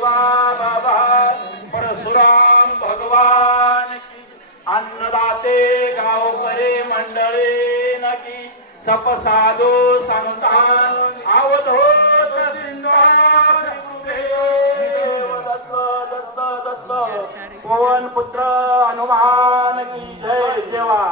शिवा बाबा परशुराम भगवान की अन्नदाते गावकरी मंडळी नकी सपसाधू संतान अवधूत सिंगार दत्त दत्त दत्त पवन पुत्र हनुमान की जय देवा।